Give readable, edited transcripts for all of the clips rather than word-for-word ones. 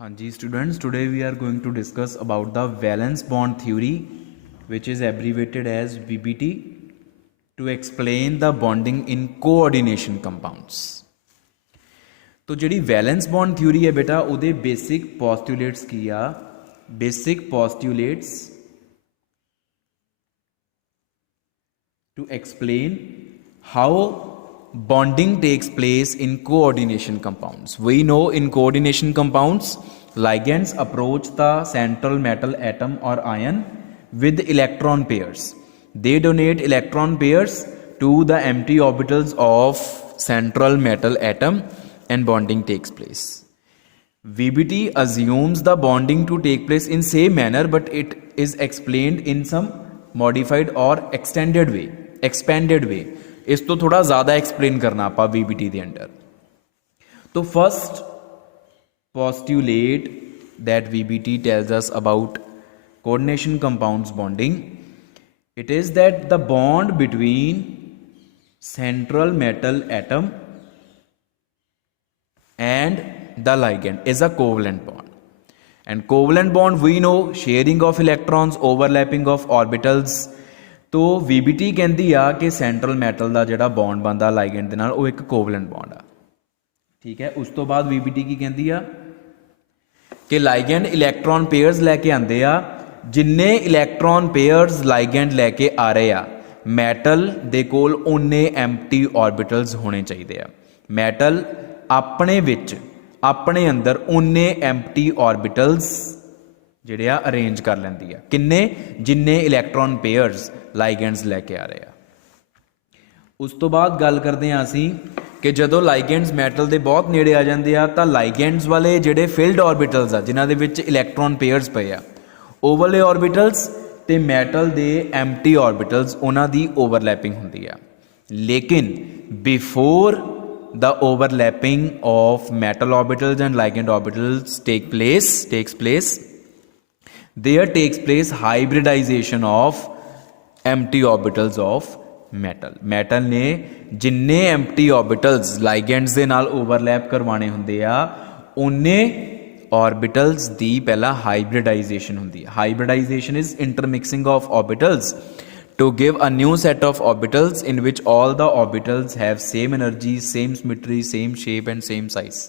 Hanji students, today we are going to discuss about the valence bond theory, which is abbreviated as VBT, to explain the bonding in coordination compounds. तो जी valence bond theory है बेटा उहदे basic postulates की आ basic postulates to explain how bonding takes place in coordination compounds. We know in coordination compounds, ligands approach the central metal atom or ion with electron pairs. They donate electron pairs to the empty orbitals of central metal atom and bonding takes place. VBT assumes the bonding to take place in same manner, but it is explained in some modified or extended way. Expanded way इस तो थोड़ा ज़्यादा explain करना आप VBT के under. तो first postulate that VBT tells us about coordination compounds bonding, it is that the bond between central metal atom and the ligand is a covalent bond. And covalent bond we know sharing of electrons, overlapping of orbitals. तो VBT कहती आ कि central metal का जोड़ा bond बनता ligand के नाल वो एक कोवलेंट बॉन्ड आ. ठीक है, उस तो बाद VBT की कहती आ कि लाइगेंड इलैक्ट्रॉन पेयर्स लैके आते आ. जिन्ने इलैक्ट्रॉन पेयर्स लाइगेंड लैके आ रहे आ मैटल दे कोल उन्ने एम्प्टी ऑर्बिटल्स होने चाहिए. मैटल अपने विच अपने अंदर उन्ने एम्प्टी ऑर्बिटल्स ਜਿਹੜੇ ਆ ਅਰੇਂਜ ਕਰ ਲੈਂਦੀ ਆ. ਕਿੰਨੇ? ਜਿੰਨੇ ਇਲੈਕਟ੍ਰੋਨ ਪੇਅਰਸ ਲਾਈਗੈਂਡਸ ਲੈ ਕੇ ਆ ਰਹੇ ਆ. ਉਸ ਤੋਂ ਬਾਅਦ ਗੱਲ ਕਰਦੇ ਹਾਂ ਅਸੀਂ ਕਿ ਜਦੋਂ ਲਾਈਗੈਂਡਸ ਮੈਟਲ ਦੇ ਬਹੁਤ ਨੇੜੇ ਆ ਜਾਂਦੇ ਆ ਤਾਂ ਲਾਈਗੈਂਡਸ ਵਾਲੇ ਜਿਹੜੇ ਫਿਲਡ ਆਰਬਿਟਲਸ ਆ ਜਿਨ੍ਹਾਂ ਦੇ ਵਿੱਚ ਇਲੈਕਟ੍ਰੋਨ ਪੇਅਰਸ ਪਏ ਆ ਉਹ ਵਾਲੇ ਆਰਬਿਟਲਸ ਤੇ ਮੈਟਲ ਦੇ ਐਮਟੀ ਆਰਬਿਟਲਸ ਉਹਨਾਂ ਦੀ ਓਵਰਲੈਪਿੰਗ ਹੁੰਦੀ ਆ. ਲੇਕਿਨ before the overlapping of metal orbitals and ligand orbitals takes place, there takes place hybridization of empty orbitals of metal ने जिन्ने empty orbitals ligands ਦੇ ਨਾਲ overlap ਕਰਵਾਣੇ ਹੁੰਦੇ ਆ ਉਹਨੇ orbitals ਦੀ ਪਹਿਲਾਂ hybridization ਹੁੰਦੀ ਹੈ. hybridization is intermixing of orbitals to give a new set of orbitals in which all the orbitals have same energy, same symmetry, same shape and same size.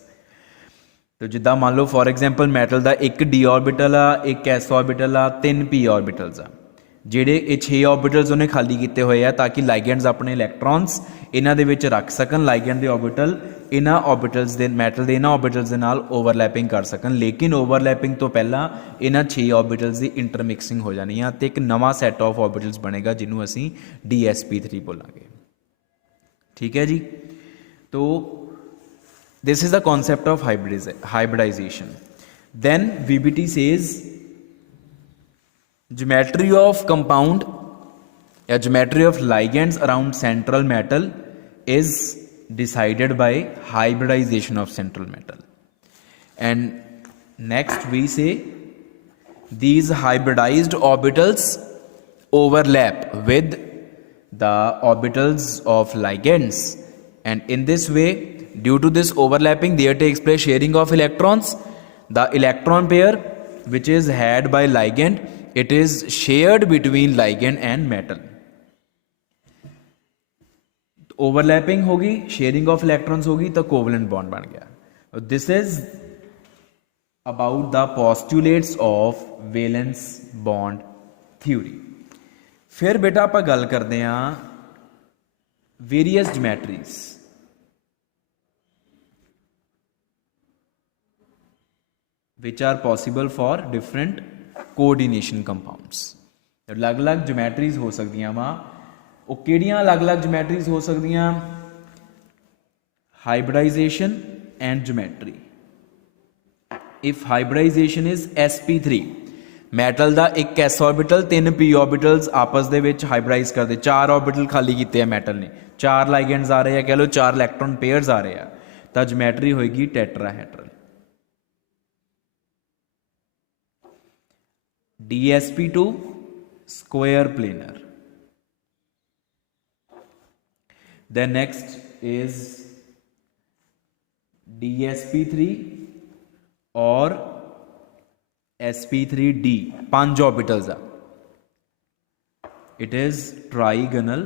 तो जिदा मान लो फॉर एग्जाम्पल मैटल का एक D orbital आ, एक S orbital आ, 3 P orbitals आ. ਜਿਹੜੇ ਇਹ 6 orbitals ਉਹਨੇ ਖਾਲੀ ਕੀਤੇ ਹੋਏ ਆ ਤਾਂ ਕਿ ਲਾਈਗੈਂਡਸ ਆਪਣੇ ਇਲੈਕਟ੍ਰੋਨਸ ਇਹਨਾਂ ਦੇ ਵਿੱਚ ਰੱਖ ਸਕਣ. ਲਾਈਗੈਂਡ ਦੇ ऑर्बिटल ਇਹਨਾਂ ऑर्बिटल्स ਦੇ ਮੈਟਲ ਦੇ ਇਹਨਾਂ ऑर्बिटल्स ਦੇ ਨਾਲ ਓਵਰਲੈਪਿੰਗ ਕਰ ਸਕਣ. ਲੇਕਿਨ ਓਵਰਲੈਪਿੰਗ ਤੋਂ ਪਹਿਲਾਂ ਇਹਨਾਂ 6 ऑर्बिटल्स ਦੀ ਇੰਟਰਮਿਕਸਿੰਗ ਹੋ ਜਾਣੀ ਆ ਤੇ ਇੱਕ ਨਵਾਂ ਸੈੱਟ ਆਫ ऑर्बिटल्स ਬਣੇਗਾ ਜਿਹਨੂੰ ਅਸੀਂ DSP3 ਬੋਲਾਂਗੇ. ਠੀਕ ਹੈ ਜੀ. ਤੋ this is the concept of hybridization. Then VBT says geometry of compound या geometry of ligands around central metal is decided by hybridization of central metal. And next we say these hybridized orbitals overlap with the orbitals of ligands, and in this way due to this overlapping there takes place sharing of electrons. The electron pair which is had by ligand, it is shared between ligand and metal. Overlapping होगी, sharing of electrons होगी तो covalent bond बन गया. This is about the postulates of valence bond theory. फिर बेटा आप गल करते हैं various geometries. which are possible for different coordination compounds. अलग अलग ज्योमेट्रीज हो सकदियां वा. ਉਹ ਕਿਹੜੀਆਂ अलग अलग ज्योमेट्रीज हो सकदियां? hybridization and geometry. if hybridization is sp3 metal ਦਾ ਇੱਕ s ऑर्बिटल 3 p ऑर्बिटल्स आपस ਦੇ ਵਿੱਚ ਹਾਈਬ੍ਰਾਈਜ਼ ਕਰਦੇ. 4 ऑर्बिटल ਖਾਲੀ ਕੀਤੇ ਆ ਮੈਟਲ ਨੇ, 4 ਲਾਈਗੈਂਡਸ ਆ ਰਹੇ ਆ, ਕਹ ਲਓ 4 ਇਲੈਕਟ੍ਰੋਨ ਪੇਅਰਸ ਆ ਰਹੇ ਆ, ਤਾਂ ਜਿਓਮੈਟਰੀ ਹੋਏਗੀ ਟੈਟਰਾਹੈਡਰਲ. DSP2 square planar. Then next is DSP3 or sp3d 5 orbitals आ, it is trigonal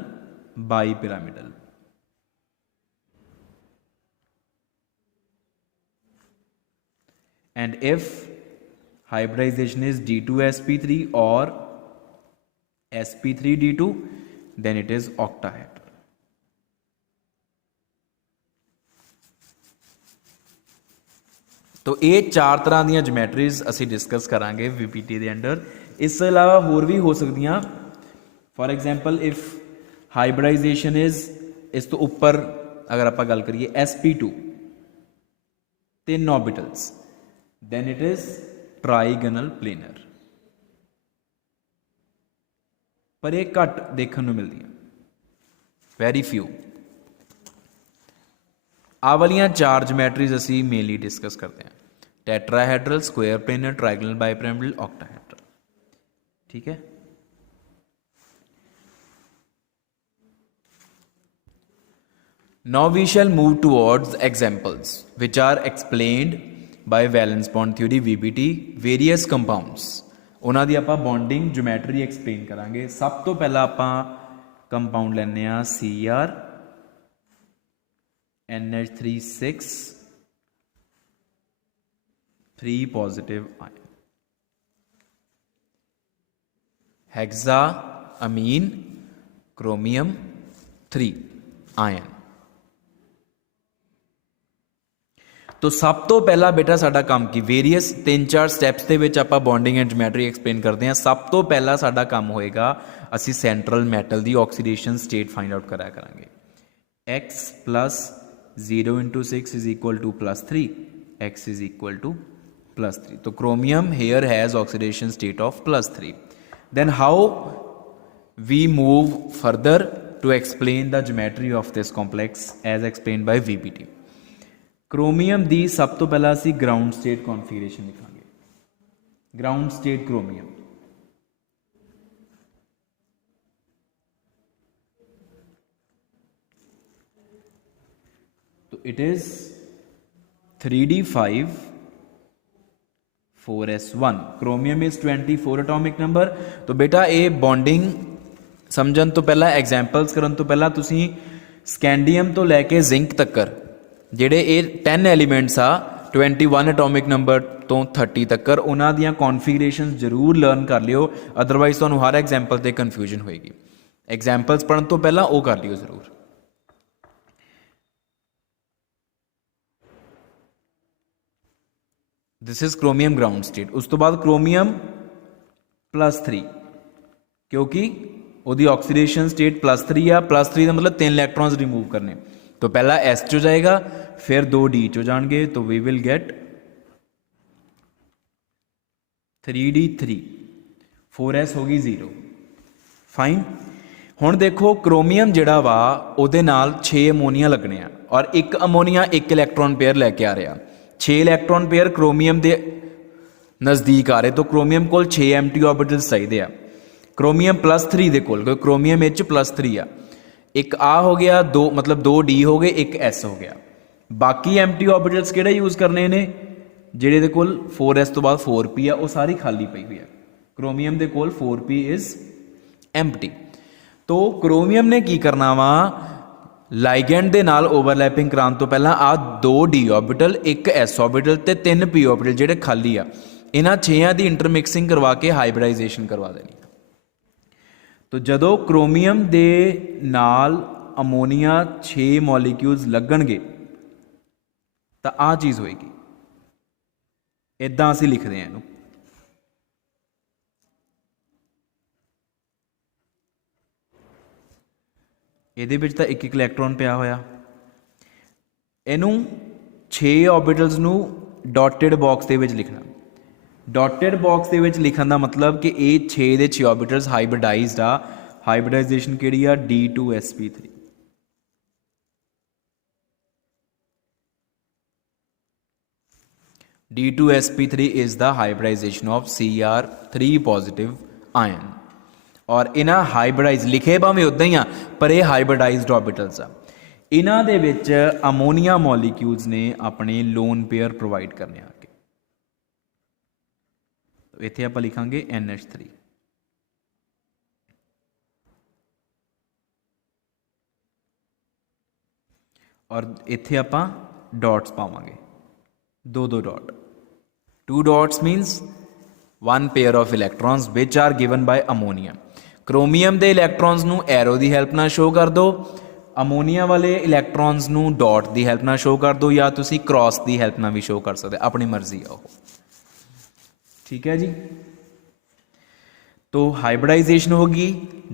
bipyramidal. And if hybridization is d2sp3 or sp3d2, then it is octahedral. तो ये 4 तरह ਦੀਆਂ ਜਿਓਮੈਟਰੀਜ਼ ਅਸੀਂ ਡਿਸਕਸ ਕਰਾਂਗੇ VPT ਦੇ ਅੰਡਰ। ਇਸ ਤੋਂ ਇਲਾਵਾ ਹੋਰ ਵੀ ਹੋ ਸਕਦੀਆਂ। For example if hybridisation is, इस तो उपर अगर आप गल करिए sp2 3 orbitals, then it is trigonal planar, पर ये घट देखने को मिलती, वेरी फ्यू। आ वालियां 4 ज्योमैट्रीज असी मेनली डिस्कस करते हैं, tetrahedral, square planar, trigonal bipyramidal, octahedral. ठीक है, now we shall move towards examples which are explained by valence bond theory VBT, various compounds, ਉਹਨਾਂ ਦੀ ਆਪਾਂ bonding geometry explain ਕਰਾਂਗੇ। ਸਭ ਤੋਂ ਪਹਿਲਾਂ ਆਪਾਂ compound ਲੈਣੇ ਆ Cr NH3 6 3 positive ion, hexaamine chromium 3 ion। तो सब तो पहला बेटा साडा काम की वेरीअस 3-4 स्टैप्स ਦੇ ਵਿੱਚ ਆਪਾਂ बॉन्डिंग एंड ज्योमैट्री एक्सप्लेन करते हैं। सब तो पहला साडा काम होएगा ਅਸੀਂ ਸੈਂਟਰਲ ਮੈਟਲ ਦੀ ਆਕਸੀਡੇਸ਼ਨ ਸਟੇਟ ਫਾइंड आउट ਕਰਿਆ ਕਰਾਂਗੇ। x plus 0 into 6 is equal to +3, x is equal to +3। तो chromium here has oxidation state of +3। then how we move further to explain the geometry of this complex as explained by VBT। Chromium की सब तो पहला असी ground state configuration लिखांगे, ground state chromium. तो it is 3d5 4s1, chromium is 24 atomic number. तो बेटा ये बॉन्डिंग समझन तो पहला, एग्जाम्पल्स करन तो पहला तुसी स्कैंडियम तो लैके जिंक तक्कर ਜਿਹੜੇ ਇਹ 10 ਐਲੀਮੈਂਟਸ ਆ 21 ਐਟੋਮਿਕ ਨੰਬਰ ਤੋਂ 30 ਤੱਕ, ਉਹਨਾਂ ਦੀਆਂ ਕੌਨਫੀਗਰੇਸ਼ਨ ਜ਼ਰੂਰ ਲਰਨ ਕਰ ਲਿਓ, ਅਦਰਵਾਈਜ਼ ਤੁਹਾਨੂੰ ਹਰ ਐਗਜ਼ਾਮਪਲ ਤੇ ਕਨਫਿਊਜ਼ਨ ਹੋਏਗੀ। ਐਗਜ਼ਾਮਪਲਸ ਪੜ੍ਹਨ ਤੋਂ ਪਹਿਲਾਂ ਉਹ ਕਰ ਲਿਓ ਜ਼ਰੂਰ। This is chromium ground state. ਉਸ ਤੋਂ ਬਾਅਦ ਕ੍ਰੋਮੀਅਮ +3, ਕਿਉਂਕਿ ਉਹਦੀ ਆਕਸੀਡੇਸ਼ਨ ਸਟੇਟ +3 ਆ, +3 ਦਾ ਮਤਲਬ 3 ਇਲੈਕਟ੍ਰॉन्स रिमूव करने। तो पहला S चो जाएगा, फिर 2 D चो जाएंगे, तो we will gate 3d3, 4s होगी 0। फाइन। हुण देखो क्रोमीयम जिहड़ा वा उहदे नाल 6 अमोनीया लगने आ, और एक अमोनीया 1 इलैक्ट्रॉन पेयर लैके आ रहा, 6 इलैक्ट्रॉन पेयर क्रोमीयम के नज़दीक आ रहे। तो क्रोमीयम को 6 एम्प्टी ऑर्बिटल्स चाहिए आ, क्रोमीयम +3 दे कोल, क्योंकि क्रोमीयम H +3 आ, एक आ हो गया, 2 मतलब 2 D हो गए, एक S हो गया। बाकी एम्प्टी ऑर्बिटल्स किहड़े यूज़ करने ने, जिहड़े दे कोल 4s तो बाद 4p आ, वो सारी खाली पई हुई है। Chromium they coal 4p is empty. तो क्रोमीयम ने की करना वा, लाइगेंड दे नाल ओवरलैपिंग कराउण तो पहला आ 2 D ऑर्बिटल, एक S ऑर्बिटल ते 3 P ऑर्बिटल जिहड़े खाली आ, इन्हां 6 दी इंटरमिक्सिंग करवा के हाइब्रिडाइजेशन करवा देनी। तो जदों क्रोमीयम दे नाल अमोनीया 6 मॉलिक्यूल्स लगणगे तो आ चीज़ होएगी, इदां असीं लिखते हैं इनू। ਇਹਦੇ ਵਿੱਚ ਤਾਂ ਇੱਕ ਇਲੈਕਟ੍ਰੋਨ ਪਿਆ ਹੋਇਆ, ਇਹਨੂੰ 6 ऑर्बिटल्स ਨੂੰ ਡਾਟਡ ਬਾਕਸ ਦੇ ਵਿੱਚ ਲਿਖਣਾ। ਡਾਟਡ ਬਾਕਸ ਦੇ ਵਿੱਚ ਲਿਖਣ ਦਾ ਮਤਲਬ ਕਿ ਇਹ 6 ਦੇ 6 ऑर्बिटल्स ਹਾਈਬ੍ਰਿਡਾਈਜ਼ਡ ਆ। ਹਾਈਬ੍ਰਿਡਾਈਜੇਸ਼ਨ ਕਿਹੜੀ ਆ? D2sp3। D2sp3 is the hybridization of Cr3 positive ion। और इन्हां हाइब्रिडाइज लिखे भावें उदा ही आ, पर यह हाइब्रिडाइज्ड ऑर्बिटल्स आ। इन्हां दे विच अमोनीया मॉलिक्यूल्स ने अपने लोन पेयर प्रोवाइड करने आके। तो इत्थे आपां लिखांगे NH3 और इत्थे आपां डॉट्स पावांगे दो दो dot 2 dots means 1 pair of electrons which are given by ammonium क्रोमीਅम ਦੇ ਇਲੈਕਟ੍ਰੋਨਸ ਨੂੰ ਐਰੋ ਦੀ ਹੈਲਪ ਨਾਲ ਸ਼ੋ ਕਰ ਦਿਓ ਅਮੋਨੀਆ ਵਾਲੇ ਇਲੈਕਟ੍ਰੋਨਸ ਨੂੰ ਡਾਟ ਦੀ ਹੈਲਪ ਨਾਲ ਸ਼ੋ ਕਰ ਦਿਓ ਜਾਂ ਤੁਸੀਂ ਕ੍ਰਾਸ ਦੀ ਹੈਲਪ ਨਾਲ ਵੀ ਸ਼ੋ ਕਰ ਸਕਦੇ ਆਪਣੀ ਮਰਜ਼ੀ ਆ ਉਹ ठीक है जी तो हाइब्रिडाइजेशन होगी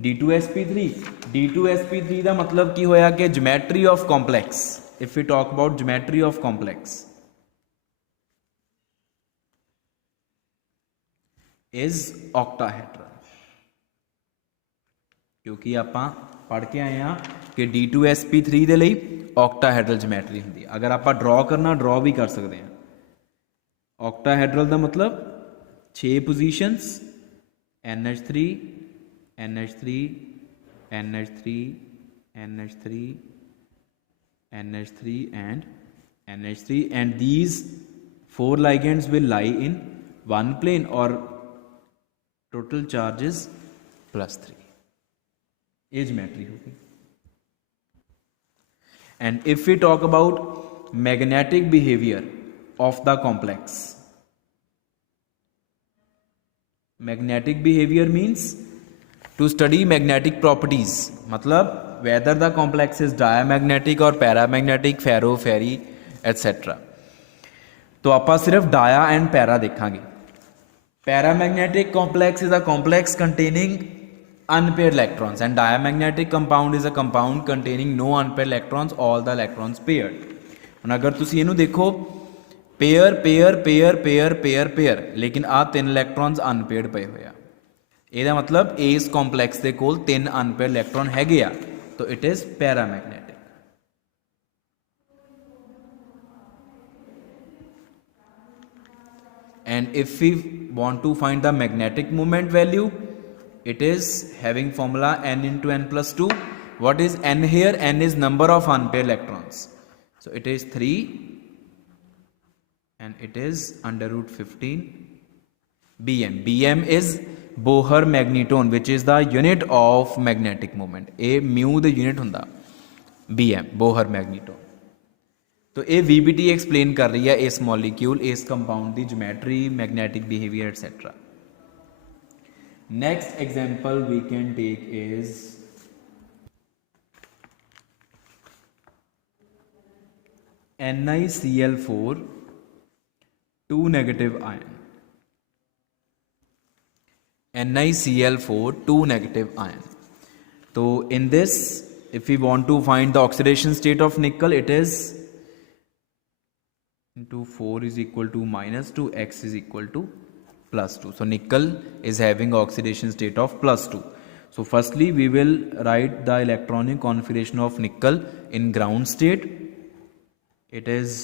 D2sp3 D2sp3 का मतलब की होया कि geometry of complex if we talk about geometry of complex is octahedral क्योंकि आप पढ़ के आए हैं कि D2sp3 ਦੇ ਲਈ ऑक्टाहेड्रल ज्योमेट्री होंगी अगर आप ड्रॉ करना ड्रॉ भी कर सकते हैं ऑक्टाहेड्रल का मतलब 6 positions NH3 NH3 NH3 NH3 NH3 and these 4 ligands will lie in one plane or total charge is +3 ये ज्योमेट्री होगी and if we talk about magnetic behavior of the complex magnetic behavior means to study magnetic properties मतलब whether the complex is diamagnetic or paramagnetic ferro ferry etc तो आप सिर्फ dia and para देखांगे paramagnetic complex is a complex containing unpaired electrons and diamagnetic compound is a compound containing no unpaired electrons all the electrons paired ਹੁਣ अगर तुसी इनू देखो pair pair pair pair pair pair लेकिन आ 3 इलैक्ट्रॉन्स unpaired पे हुए आ ਇਹਦਾ मतलब इस कॉम्प्लैक्स ਦੇ ਕੋਲ 3 अनपेयर्ड इलैक्ट्रॉन हैगे आ तो it is paramagnetic and if we want to find the magnetic moment value it is having formula n into n plus 2 what is n here n is number of unpaired electrons so it is 3 and it is under root 15 bm bm is Bohr magnetone which is the unit of magnetic moment a mu the unit ਹੁੰਦਾ bm Bohr magnetone तो ये VBT explain कर रही है इस molecule इस compound की geometry magnetic behaviour etcetera next example we can take is NiCl4 2 negative ion NiCl4 2 negative ion so in this if we want to find the oxidation state of nickel it is into 4 is equal to -2 x is equal to +2 so nickel is having oxidation state of +2 so firstly we will write the electronic configuration of nickel in ground state it is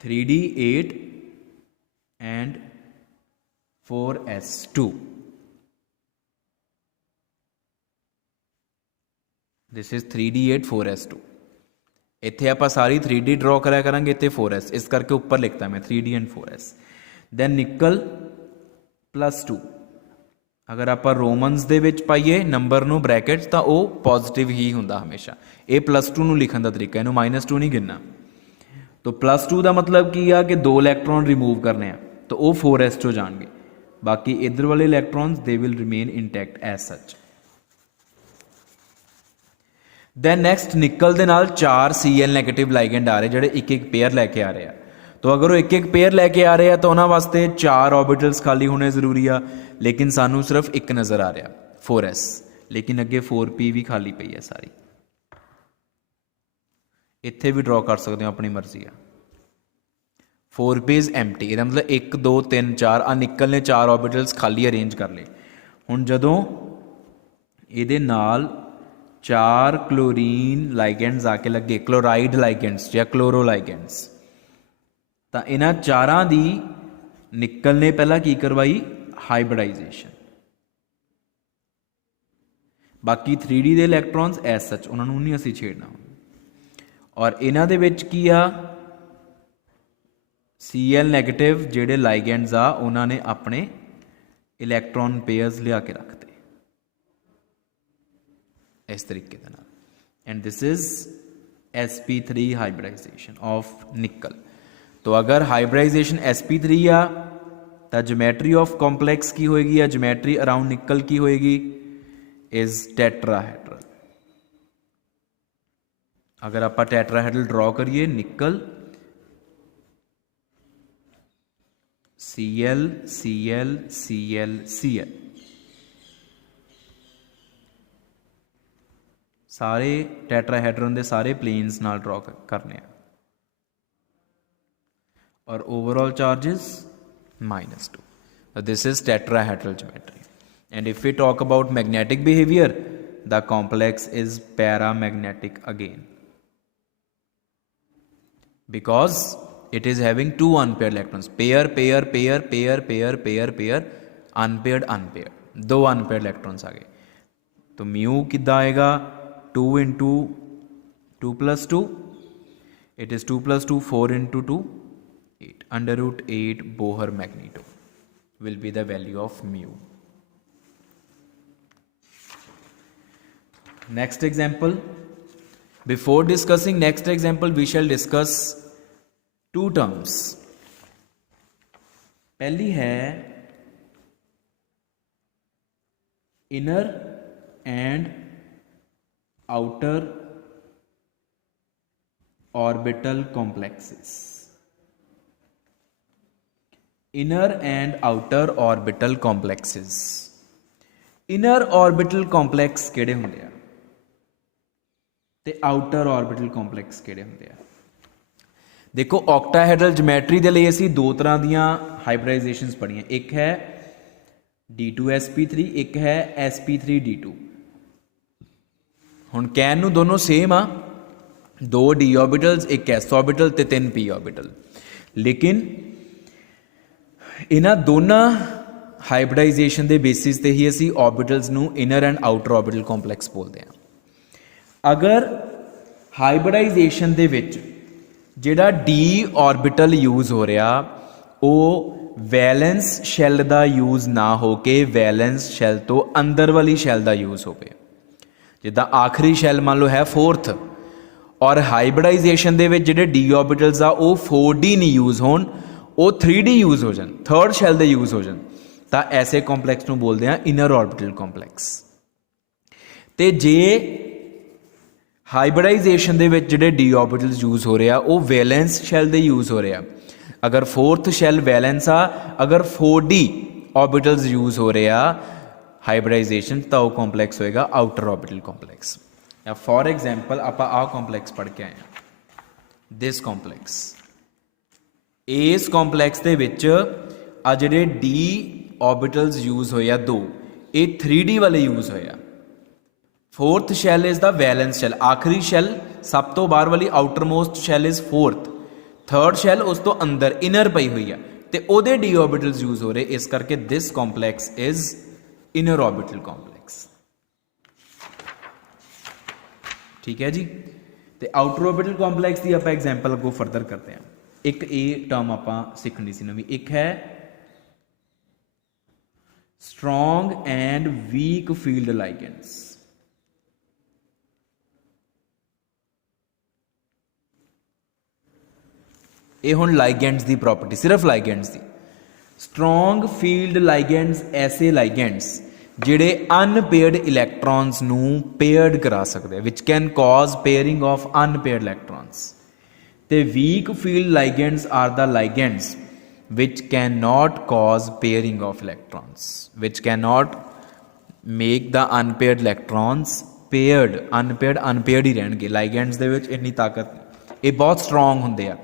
3d8 and 4s2 this is 3d8 4s2 ਇੱਥੇ ਆਪਾਂ ਸਾਰੀ 3D ਡਰਾ ਕਰਿਆ ਕਰਾਂਗੇ ਇੱਥੇ 4s ਇਸ ਕਰਕੇ ਉੱਪਰ ਲਿਖਤਾ ਮੈਂ 3D ਐਂਡ 4s ਦੈਨ ਨਿਕਲ +2 ਅਗਰ ਆਪਾਂ ਰੋਮਨਸ ਦੇ ਵਿੱਚ ਪਾਈਏ ਨੰਬਰ ਨੂੰ ਬ੍ਰੈਕਟਸ ਤਾਂ ਉਹ ਪੋਜ਼ਿਟਿਵ ਹੀ ਹੁੰਦਾ ਹਮੇਸ਼ਾ ਇਹ +2 ਨੂੰ ਲਿਖਣ ਦਾ ਤਰੀਕਾ ਇਹਨੂੰ -2 ਨਹੀਂ ਗਿਣਨਾ तो +2 ਦਾ ਮਤਲਬ ਕੀ ਆ ਕਿ 2 ਇਲੈਕਟ੍ਰੋਨ ਰਿਮੂਵ ਕਰਨੇ ਆ ਤਾਂ ਉਹ 4s ਚੋਂ ਜਾਣਗੇ ਬਾਕੀ ਇਧਰ ਵਾਲੇ electrons they will remain intact S ਸੱਚ then next निकल ਦੇ ਨਾਲ 4 Cl ਨੈਗੇਟਿਵ ਲਾਈਗੈਂਡ ਆ ਰਹੇ ਜਿਹੜੇ ਇੱਕ ਇੱਕ ਪੇਅਰ ਲੈ ਕੇ ਆ ਰਹੇ ਆ तो अगर वो एक एक पेयर लैके आ रहे हैं तो उन्होंने वास्ते 4 ऑर्बिटल्स खाली होने जरूरी आ लेकिन सानू सिर्फ एक नज़र आ रहा 4s लेकिन अगे 4p भी खाली पई है सारी इत्थे भी ड्रॉ कर सकते हो अपनी मर्जी आ 4p इज एम्प्टी ਇਹਦਾ मतलब 1 2 3 4 आ निकल ने 4 ऑर्बिटल्स खाली अरेंज कर ले हुण जदों ਇਹਦੇ ਨਾਲ 4 क्लोरीन लाइगेंड्स आके लगे क्लोराइड लाइगेंड्स या क्लोरो लाइगेंड्स तो इन्हां चारां दी निकल ने पहला की करवाई हाइब्रिडाइजेशन बाकी 3D दे इलैक्ट्रॉन्स एज सच उन्होंने नहीं असीं छेड़ना और इन्हां दे विच की आ Cl ਨੈਗੇਟਿਵ ਜਿਹੜੇ ਲਾਈਗੈਂਡਸ ਆ ਉਹਨਾਂ ਨੇ ਆਪਣੇ ਇਲੈਕਟ੍ਰੋਨ ਪੇਅਰਸ ਲਿਆ ਕੇ ਰੱਖਤੇ इस तरीके के नाल and this is sp3 hybridisation of nickel. तो अगर हाइब्रिडाइजेशन sp3 आ तो ज्योमेट्री ऑफ कॉम्पलैक्स की होएगी या ज्योमेट्री अराउंड निकल की होएगी इज टेट्राहेड्रल। अगर आप टेट्राहेड्रल ड्रॉ करिए निकल Cl Cl Cl Cl सारे टैट्राहेड्रन के सारे प्लेन्स नाल ड्रॉ करने और overall charges -2। This is tetrahedral geometry and if we talk about magnetic behaviour the complex is paramagnetic again because it is having 2 unpaired electrons pair pair pair pair pair pair pair unpaired unpaired 2 unpaired electrons आ गए। तो mu कितना आएगा 2 into 2 plus 2 it is 2 plus 2 4 into 2 8 under root 8 Bohr magneto will be the value of mu। next example, before discussing next example we shall discuss 2 terms। पहली है inner and outer orbital complexes। inner and outer orbital complexes। inner orbital complex ਕਿਹੜੇ ਹੁੰਦੇ ਆ ਤੇ outer orbital complex ਕਿਹੜੇ ਹੁੰਦੇ ਆ। ਦੇਖੋ octahedral geometry ਦੇ ਲਈ ਅਸੀਂ ਦੋ ਤਰ੍ਹਾਂ ਦੀਆਂ ਹਾਈਬ੍ਰਿਡਾਈਜੇਸ਼ਨਸ ਪੜ੍ਹੀਆਂ, ਇੱਕ ਹੈ d2sp3 ਇੱਕ ਹੈ sp3d2। ਹੁਣ ਕਹਿਣ ਨੂੰ ਦੋਨੋਂ ਸੇਮ ਆ, 2 d ऑर्बिटल्स एक s ऑर्बिटल ਤੇ 3 p ऑर्बिटल, ਲੇਕਿਨ ਇਹਨਾਂ ਦੋਨਾਂ ਹਾਈਬ੍ਰਿਡਾਈਜੇਸ਼ਨ ਦੇ ਬੇਸਿਸ ਤੇ ਹੀ ਅਸੀਂ ऑर्बिटल्स ਨੂੰ inner and outer orbital complex ਬੋਲਦੇ ਹਾਂ। ਅਗਰ ਹਾਈਬ੍ਰਿਡਾਈਜੇਸ਼ਨ ਦੇ ਵਿੱਚ ਜਿਹੜਾ d ऑर्बिटल ਯੂਜ਼ ਹੋ ਰਿਹਾ ਉਹ ਵੈਲੈਂਸ ਸ਼ੈਲ ਦਾ ਯੂਜ਼ ਨਾ ਹੋ ਕੇ ਵੈਲੈਂਸ ਸ਼ੈਲ ਤੋਂ ਅੰਦਰ ਵਾਲੀ ਸ਼ੈਲ ਦਾ ਯੂਜ਼ ਹੋਵੇ। ਜਿੱਦਾਂ ਆਖਰੀ ਸ਼ੈਲ ਮੰਨ ਲਓ ਹੈ 4th ਔਰ ਹਾਈਬ੍ਰਿਡਾਈਜੇਸ਼ਨ ਦੇ ਵਿੱਚ ਜਿਹੜੇ ਡੀ ऑर्बिटल्स ਆ ਉਹ 4d ਨਹੀਂ ਯੂਜ਼ ਹੋਣ, ਉਹ 3d ਯੂਜ਼ ਹੋ ਜਾਣ, ਥਰਡ ਸ਼ੈਲ ਦੇ ਯੂਜ਼ ਹੋ ਜਾਣ, ਤਾਂ ਐਸੇ ਕੰਪਲੈਕਸ ਨੂੰ ਬੋਲਦੇ ਆ ਇਨਰ ऑर्बिटल ਕੰਪਲੈਕਸ। ਤੇ ਜੇ ਹਾਈਬ੍ਰਿਡਾਈਜੇਸ਼ਨ ਦੇ ਵਿੱਚ ਜਿਹੜੇ ਡੀ ऑर्बिटल्स ਯੂਜ਼ ਹੋ ਰਿਹਾ ਉਹ ਵੈਲੈਂਸ ਸ਼ੈਲ ਦੇ ਯੂਜ਼ ਹੋ ਰਿਹਾ, ਅਗਰ 4th ਸ਼ੈਲ ਵੈਲੈਂਸ ਆ, ਅਗਰ 4d ऑर्बिटल्स ਯੂਜ਼ ਹੋ ਰਿਹਾ हाइब्रिडाइजेशन तो वह कॉम्पलैक्स होएगा आउटर ऑर्बिटल कॉम्पलैक्स। या फॉर एग्जाम्पल आप आ कॉम्पलैक्स पढ़ के आए हैं, दिस कॉम्पलैक्स, इस कॉम्पलैक्स के विच आ जिहड़े डी ऑर्बिटल्स यूज होया 2 ये 3d वाले यूज होया। 4th shell is the valence shell, आखिरी शैल सब तो बाहर वाली outermost shell is 4th, third shell उस तो अंदर इनर पई हुई है तो ओदे डी ऑर्बिटल्स यूज हो रहे, इस करके this complex is inner orbital complex. ठीक है जी। तो आउटर ऑर्बिटल कॉम्पलैक्स की आप एग्जाम्पल अगों फर्दर करते हैं। एक ये टर्म आप सीखनी सी नवी, एक है strong and weak field ligands. ये हुण लाइगेंड्स की प्रॉपर्टी, सिर्फ लाइगेंड्स की। स्ट्रॉन्ग फील्ड लाइगेंड्स ऐसे लाइगेंड्स जिहड़े अनपेयर्ड इलैक्ट्रॉन्स नूं पेयर्ड करा सकते हैं, which can cause pairing of unpaired electrons. ते weak field ligands are the ligands which can not cause pairing of electrons, which can not make the unpaired electrons paired. Unpaired ही रहणगे ligands दे विच, इन्नी ताकत, ये बहुत स्ट्रॉन्ग हुंदे आ।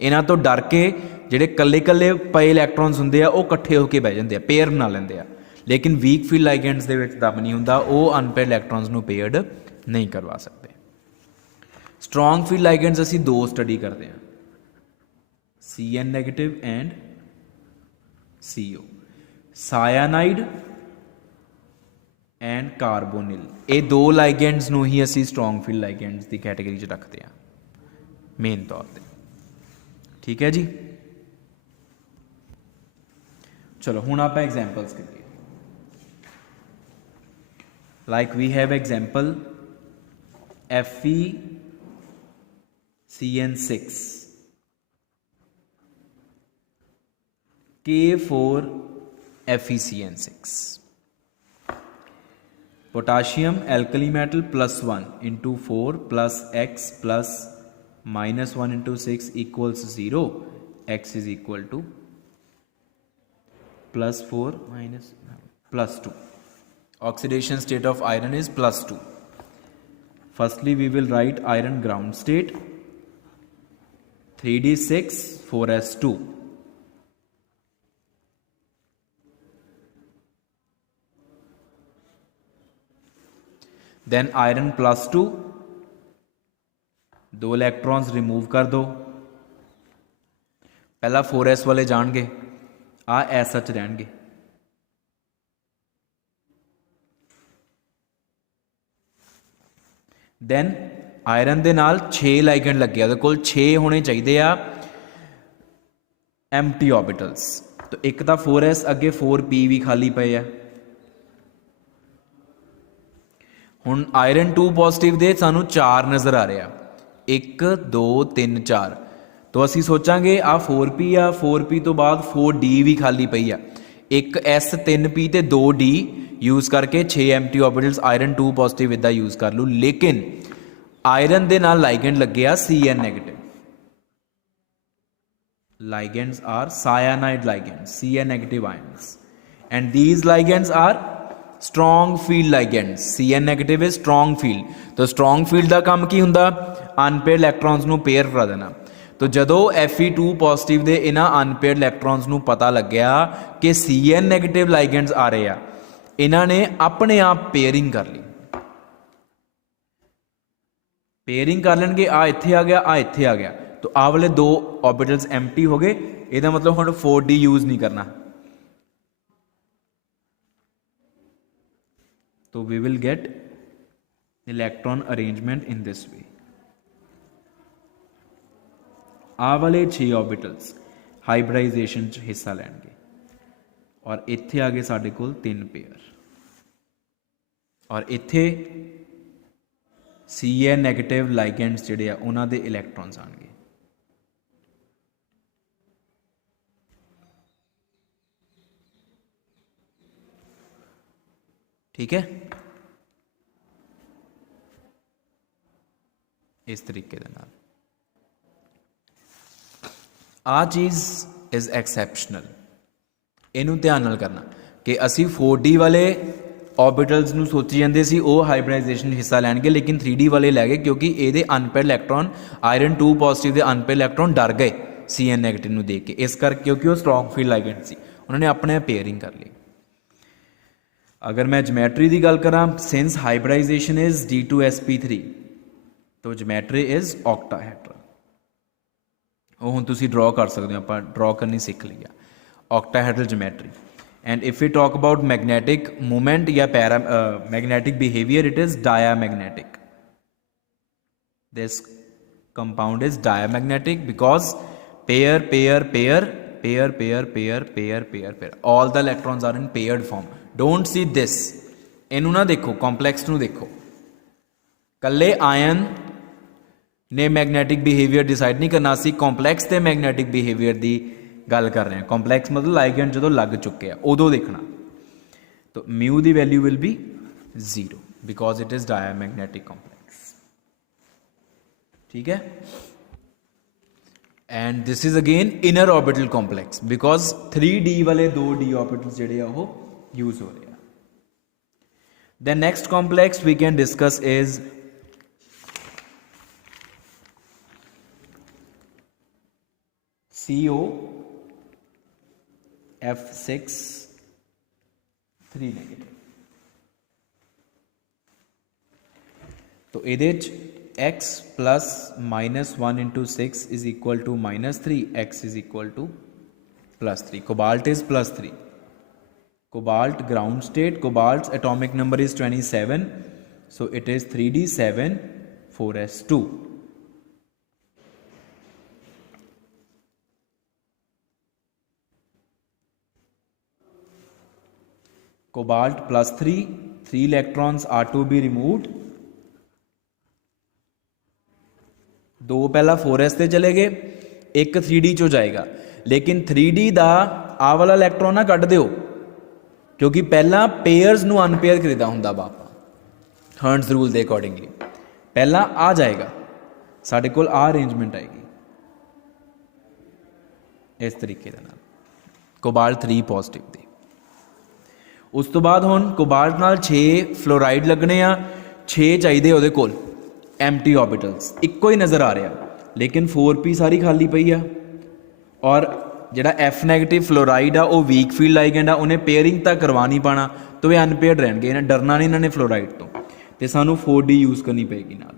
इन्हां तो डर के ਜਿਹੜੇ ਕੱਲੇ ਕੱਲੇ ਪਏ ਇਲੈਕਟ੍ਰੋਨਸ ਹੁੰਦੇ ਆ ਉਹ ਇਕੱਠੇ ਹੋ ਕੇ ਬਹਿ ਜਾਂਦੇ ਆ, ਪੇਅਰ ਬਣਾ ਲੈਂਦੇ ਆ। ਲੇਕਿਨ ਵੀਕ ਫੀਲਡ ਲਾਈਗੈਂਡਸ ਦੇ ਵਿੱਚ ਦਮ ਨਹੀਂ ਹੁੰਦਾ, ਉਹ ਅਨਪੇਅਰਡ ਇਲੈਕਟ੍ਰੋਨਸ ਨੂੰ ਪੇਅਰਡ ਨਹੀਂ ਕਰਵਾ ਸਕਦੇ। ਸਟਰੋਂਗ ਫੀਲਡ ਲਾਈਗੈਂਡਸ ਅਸੀਂ ਦੋ ਸਟੱਡੀ ਕਰਦੇ ਹਾਂ, Cn negative and CO, cyanide and carbonyl. ਇਹ ਦੋ ਲਾਈਗੈਂਡਸ ਨੂੰ ਹੀ ਅਸੀਂ ਸਟਰੋਂਗ ਫੀਲਡ ਲਾਈਗੈਂਡਸ ਦੀ ਕੈਟੇਗਰੀ 'ਚ ਰੱਖਦੇ ਹਾਂ ਮੇਨ ਤੌਰ 'ਤੇ। ठीक है जी। चलो हुण आप एग्जाम्पल्स करिए। Like we have example FeCN6 K4FeCN6 potassium alkali metal +1 into 4 plus x plus -1 into 6 equals 0. X is equal to +4 minus +2. Oxidation state of iron is +2. Firstly we will write iron ground state 3d6 4s2. then iron +2 दो इलैक्ट्रॉन्स remove कर दो, पहला 4s वाले जाणगे आ S H रहणगे, then iron दे नाल 6 ligand लगे, ਉਹਦੇ ਕੋਲ 6 होने चाहिए आ एम्प्टी ऑर्बिटल्स। तो एक तो 4s अगे 4p भी खाली पे है। हुण आयरन 2 पॉजिटिव दे सानू 4 नज़र आ रहा, 1 2 3 4, तो असी सोचांगे आ 4p आ, 4p तो बाद 4d भी खाली पई आ, एक S 3p ते 2d यूज़ करके 6 एम्प्टी ऑर्बिटल्स आयरन 2 पॉजिटिव इदा यूज़ कर लूँ। लेकिन आयरन दे नाल लाइगेंड लगे आ Cn negative, ligands are cyanide ligands, Cn negative ions, and these ligands are strong field ligands. Cn negative is strong field, तो strong field का काम की हुंदा अनपेयर इलैक्ट्रॉन्स नू पेयर करा देना। तो जदों Fe2 पॉजिटिव दे इन्हां अनपेयर इलैक्ट्रॉन्स नू पता लग्या कि Cn नेगेटिव लाइगेंड्स आ रहे आ, इन्हां ने अपने आप पेयरिंग कर ली, पेयरिंग कर लेंगे, आ इत्थे आ गया, आ इत्थे आ गया, तो आ वाले 2 ऑर्बिटल्स एम्प्टी हो गए, ਇਹਦਾ मतलब हम 4d यूज नहीं करना, तो we will get electron arrangement in this way. आ वाले 6 ऑर्बिटल्स हाइब्रिडाइजेशन च हिस्सा लैणगे और इत्थे आ गए साडे कोल 3 पेयर, और इत्थे Cn नेगेटिव लाइगेंड्स जिहड़े आ उन्हां दे इलैक्ट्रॉन्स आणगे। ठीक है, इस तरीके दे नाल आ चीज़ इज़ एक्सैप्शनल, इनू ध्यान नाल करना कि असी 4d वाले ऑर्बिटल्स नू सोची जांदे सी वो हाइब्रिडाइजेशन हिस्सा लैणगे, लेकिन 3d वाले लै गए क्योंकि ये अनपेयर इलैक्ट्रॉन आयरन 2 पॉजिटिव के अनपेयर इलैक्ट्रॉन डर गए Cn नेगेटिव नू देख के, इस करके क्योंकि वो स्ट्रॉन्ग फील्ड लाइगेंड सी, उन्होंने अपने पेयरिंग कर ली। अगर मैं ज्योमेट्री की गल करा, सिंस हाइब्रिडाइजेशन इज D2sp3, तो ज्योमेट्री इज ऑक्टाहेड्रल, वो हुण तुसीं ड्रॉ कर सकते हो, आप ड्रॉ करनी सीख लिया octahedral geometry. And if you talk about magnetic movement या magnetic behaviour, it is diamagnetic, this compound is diamagnetic because pair pair pair pair pair pair pair pair pair, all the electrons are in paired form. Don't see this, इनू ना देखो, complex नू देखो, कल्ले ion ने magnetic behaviour decide नहीं करना, सी complex ते मैग्नेटिक बिहेवियर की गल कर रहे हैं। कॉम्पलैक्स मतलब लाइगेंड जो लग चुके हैं उदों देखना, तो म्यू की value will be 0 because it is diamagnetic complex. ठीक है, and this is again inner orbital complex because 3d वाले 2d ऑर्बिटल्स जिहड़े आ वो यूज हो रहे हैं। The next complex we can discuss is CO F6 3 negative, तो ये x plus -1 into 6 is equal to -3, x is equal to +3, cobalt is +3, cobalt ground state, cobalt atomic number is 27, so it is 3d7 4s2। Cobalt +3, 3 electrons are to be removed, 2 पहला 4s ते चले गए, एक 3d चो जाएगा, लेकिन 3d का आ वाला इलैक्ट्रॉन ना कट दिओ, क्योंकि पहला पेयर्स नू अनपेयर करीदा हुंदा वा हर्ट्ज रूल के अकॉर्डिंगली, पहला आ जाएगा, साडे कोल आ अरेंजमेंट आएगी इस तरीके दे नाल कोबाल्ट 3 पॉजिटिव दी। उस तो बाद हुण कोबाल्ट नाल 6 फ्लोराइड लगने आ, 6 चाहिए उहदे कोल एम्प्टी ऑर्बिटल्स, इक्को ही नज़र आ रहा, लेकिन 4p सारी खाली पई आ, और जिहड़ा F नैगेटिव फ्लोराइड आ वो वीक फील्ड लाइगेंड आ, उन्हें पेयरिंग तो करवा नहीं पाना, तो ये अनपेयर्ड रहणगे, इन्हें डरना नहीं इन्होंने फ्लोराइड तो सानू 4d यूज़ करनी पेगी नाल,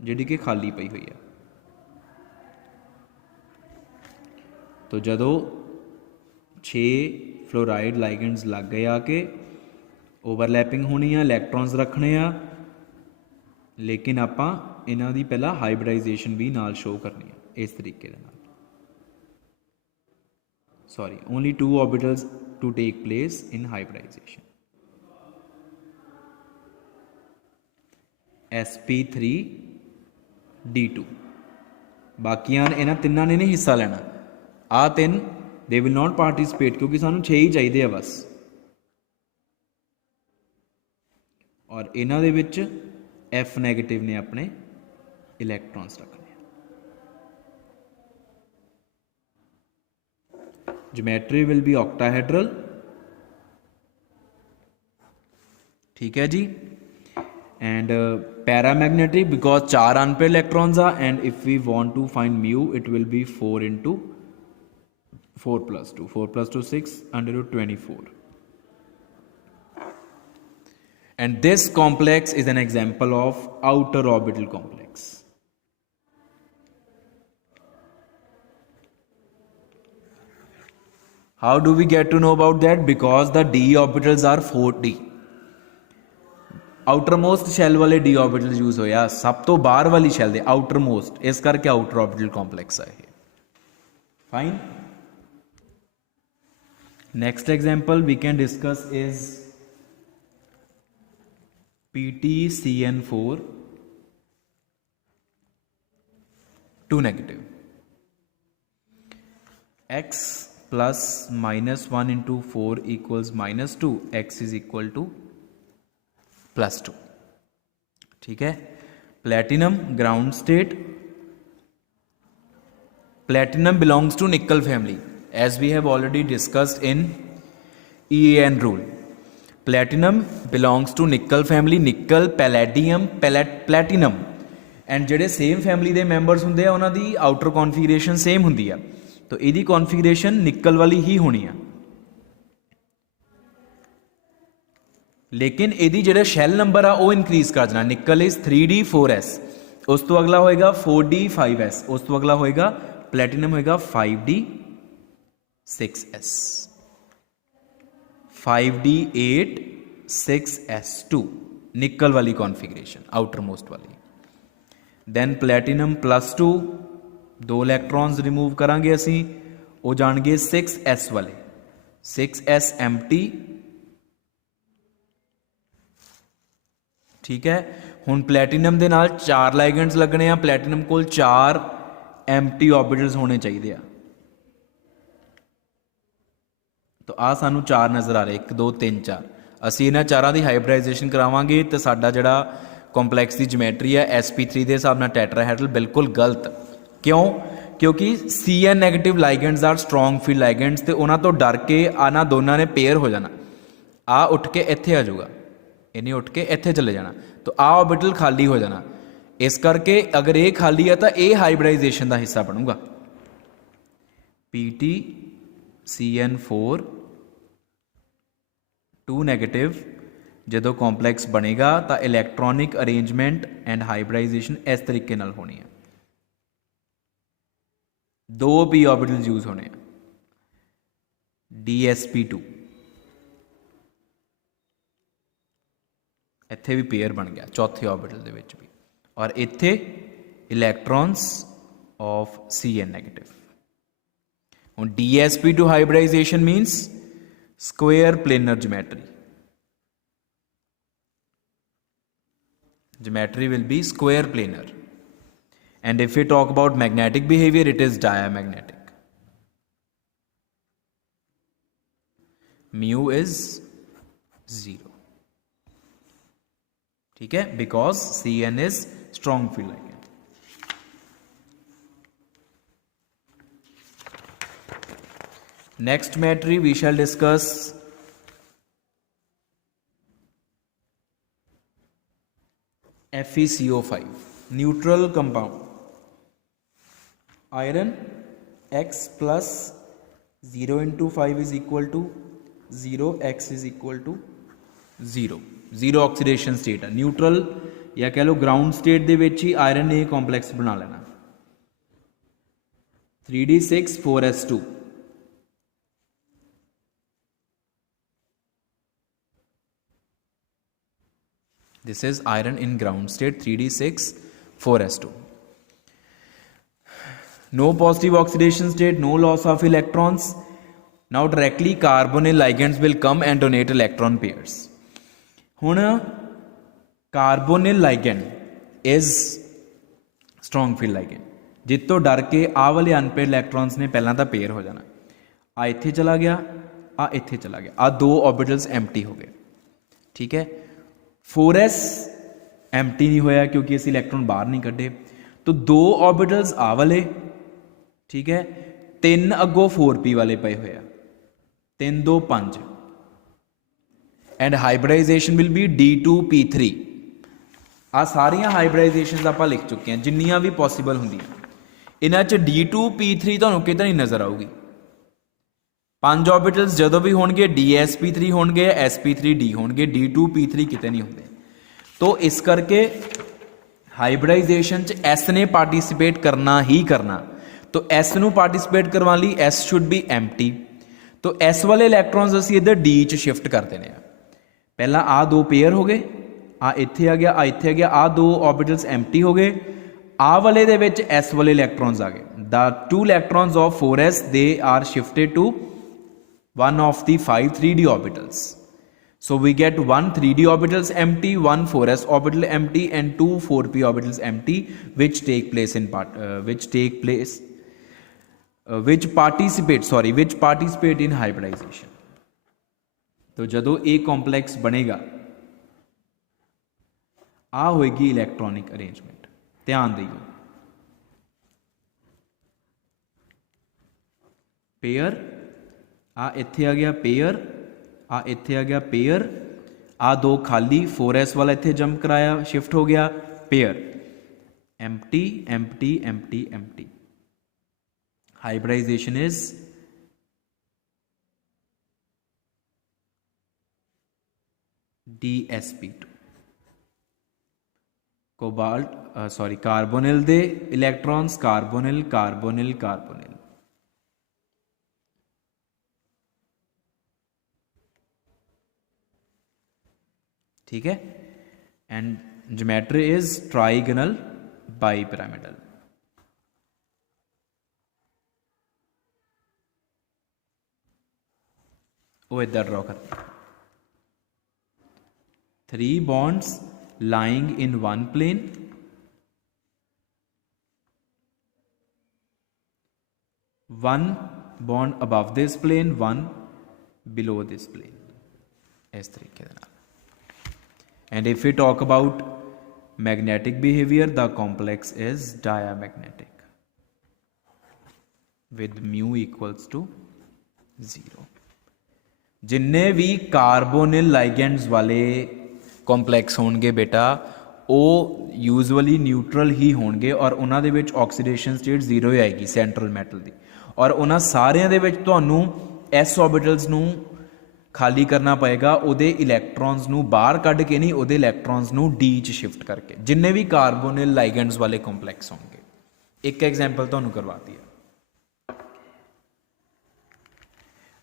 जिहड़ी कि खाली पई हुई है। तो जदों 6 फ्लोराइड लाइगेंड्स लग गए आके, ओवरलैपिंग होनी है, इलैक्ट्रॉन्स रखने आ, लेकिन आपां इन्हां दी पहला हाइब्रिडाइजेशन भी नाल शो करनी है इस तरीके दे नाल। Sorry, only 2 orbitals to take place in hybridisation. sp3d2, बाकियां इन्हां तिन्नां ने नहीं हिस्सा लेना, आ 3 दे विल नॉट पार्टिसिपेट, क्योंकि सानू 6 ही चाहिए बस, और इन्हां दे विच F नैगेटिव ने अपने इलैक्ट्रॉन्स रखने। ज्योमेट्री विल बी ऑक्टाहेड्रल, ठीक है जी, and paramagnetic because 4 unpaired electrons आ, and if we want to find mu it will be 4 × 4 + 2, 4 + 2 6 √24, and this complex is an example of outer orbital complex. How do we get to know about that? Because the d orbitals are 4d, outermost shell वाले d orbitals use होया, सब तो बाहर वाली shell दे outermost, इस करके outer orbital complex है ये। Fine. Next example we can discuss is PtCN4 2 negative, x plus -1 × 4 = -2, x is equal to +2, ठीक है। Platinum ground state, platinum belongs to nickel family as we have already discussed in EAN rule. Platinum belongs to nickel family, nickel, palladium, platinum, and ਜਿਹੜੇ same family ਦੇ members ਹੁੰਦੇ ਆ ਉਹਨਾਂ ਦੀ outer configuration same ਹੁੰਦੀ ਆ, तो ਇਹਦੀ configuration ਨਿਕਲ ਵਾਲੀ ਹੀ ਹੋਣੀ ਆ, लेकिन ਇਹਦੀ ਜਿਹੜਾ ਸ਼ੈਲ ਨੰਬਰ ਆ ਉਹ ਇਨਕਰੀਜ਼ ਕਰ ਜਾਣਾ। ਨਿਕਲ ਇਜ਼ 3d 4s, ਉਸ ਤੋਂ ਅਗਲਾ ਹੋਏਗਾ 4d 5s, ਉਸ ਤੋਂ ਅਗਲਾ ਹੋਏਗਾ ਪਲੈਟੀਨਮ ਹੋਏਗਾ 5d 6s, 5d 8 6s2 निकल वाली कॉन्फ़िगरेशन आउटर मोस्ट वाली। दैन प्लैटिनम +2 2 इलैक्ट्रॉन्स रिमूव करांगे असी, वो जाणगे 6s वाले, 6s एम्प्टी, ठीक है। हुण प्लैटिनम दे नाल 4 लाइगेंड्स लगने आ, प्लैटिनम कोल 4 एम्प्टी ऑर्बिटल्स होने चाहिए आ, तो आ सानू 4 नज़र आ रहे, 1 2 3 4, असी इन्हां 4 की हाइब्रिडाइजेशन करावांगे तो साडा जिहड़ा कॉम्पलैक्स की ज्योमेट्री है sp3 के हिसाब नाल टेट्राहेड्रल बिल्कुल गलत। क्यों? क्योंकि Cn negative ligands are strong field ligands, तो उन्हां तो डर के आना दोनों ने पेयर हो जाना, आ उठ के इत्थे आ जाऊगा, इन्हें उठ के इत्थे चले जाना, तो आ ऑर्बिटल खाली हो जाना। इस करके अगर ये खाली है तो ये हाइब्रिडाइजेशन का हिस्सा बनूगा। PtCN4 2 नैगेटिव जो कॉम्पलैक्स बनेगा तो इलैक्ट्रॉनिक अरेंजमेंट एंड हाइब्रिडाइजेशन इस तरीके नाल होनी है, 2 p ऑर्बिटल्स यूज होने, dsp2, इत्थे भी पेयर बन गया चौथे ऑर्बिटल दे विच भी, और इत्थे इलैक्ट्रॉन्स ऑफ Cn नैगेटिव। हुण dsp2 hybridisation means square planar geometry will be square planar. And if we talk about magnetic behavior, it is diamagnetic. Mu is 0. ठीक है, because Cn is strong field ligand. Next geometry we shall discuss FeCO5, neutral compound. Iron X plus 0 into 5 is equal to 0, X is equal to 0. Zero oxidation state है, neutral या कह लो ground state ਦੇ ਵਿੱਚ ਹੀ iron ਨੇ complex ਬਣਾ ਲੈਣਾ. 3d6 4s2. This is iron in ground state, 3d6 4s2. No positive oxidation state, no loss of electrons. Now directly carbonyl ligands will come and donate electron pairs. ਹੁਣ ਕਾਰਬੋਨਿਲ ਲਾਈਗੈਂਡ is strong field ਲਾਈਗੈਂਡ, ਜਿੱਤੋਂ ਡਰ ਕੇ ਆਹ ਵਾਲੇ ਅਨਪੇਅਰ ਇਲੈਕਟ੍ਰॉन्स ਨੇ ਪਹਿਲਾਂ ਤਾਂ pair ਹੋ ਜਾਣਾ. ਆ ਇੱਥੇ ਚਲਾ ਗਿਆ, ਆ ਇੱਥੇ ਚਲਾ ਗਿਆ, ਆ ਦੋ ऑर्बिटल्स ਐਮਟੀ ਹੋ ਗਏ. ਠੀਕ ਹੈ, 4s ਐਮਟੀ ਨਹੀਂ ਹੋਇਆ ਕਿਉਂਕਿ ਅਸੀਂ ਇਲੈਕਟ੍ਰੋਨ ਬਾਹਰ ਨਹੀਂ ਕੱਢੇ. ਤਾਂ ਦੋ ऑर्बिटल्स ਆ ਵਾਲੇ, ਠੀਕ ਹੈ, ਤਿੰਨ ਅੱਗੋਂ 4p ਵਾਲੇ ਪਏ ਹੋਏ ਆ, 3 2 5. And hybridisation will be D2P3. आ सारिया हाइब्रिडाइजेशन आप लिख चुके हैं जिन्नियां भी पॉसीबल होंदियां. इन्हां च D2P3 तुहानूं किते नहीं नज़र आऊगी. 5 ऑर्बिटल्स जदों भी होणगे DsP3 होणगे, sp3d होणगे, D2P3 किते नहीं होंदे. तो इस करके हाइब्रिडाइजेशन च S ने पार्टिसिपेट करना ही करना. तो S नूं पार्टिसिपेट करवाने लई S शुड बी एम्प्टी. तो S वाले इलैक्ट्रॉन्स असीं इधर D च शिफ्ट कर देने आ. पहला आ दो पेयर हो गए, आ इत्थे आ गया, आ इत्थे आ गया, आ दो ऑर्बिटल्स एम्प्टी हो गए. आ वाले दे विच S वाले इलैक्ट्रॉन्स आ गए. The 2 electrons of 4s they are shifted to one of the 5 3d orbitals. So we get 1 3d orbitals empty, 1 4s orbital empty, and 2 4p orbitals empty, which participate in hybridization. तो जदों ये complex बनेगा आ होएगी electronic arrangement. ध्यान दियो, pair आ इत्थे आ गया, pair आ इत्थे आ गया, पेयर आ दो खाली 4s वाला इत्थे जंप कराया, शिफ्ट हो गया, pair empty empty empty empty. Hybridization is DsP2. Carbonyl दे इलैक्ट्रॉन्स कार्बोनिल कार्बोनिल कार्बोनिल. ठीक है, and geometry is trigonal bipyramidal. वो इधर ड्रॉ करते 3 bonds lying in one plane, one bond above this plane, one below this plane. इस तरीके दे नाल. And if we talk about magnetic behavior, the complex is diamagnetic with mu equals to 0. जिन्ने भी carbonyl ligands वाले complex होणगे बेटा वो usually neutral ही होणगे और उन्हां दे विच ऑक्सीडेशन स्टेट 0 ही आएगी सेंट्रल मैटल दी. और उन्हां सारियां दे विच तुहानूं S ऑर्बिटल्स नूं खाली करना पएगा, उहदे इलैक्ट्रॉन्स नूं बाहर कढ के नहीं, उहदे इलैक्ट्रॉन्स नूं D च शिफ्ट करके. जिन्ने भी कार्बोनिल लाइगेंड्स वाले कॉम्पलैक्स होणगे, एक एग्जाम्पल तुहानूं करवाती है.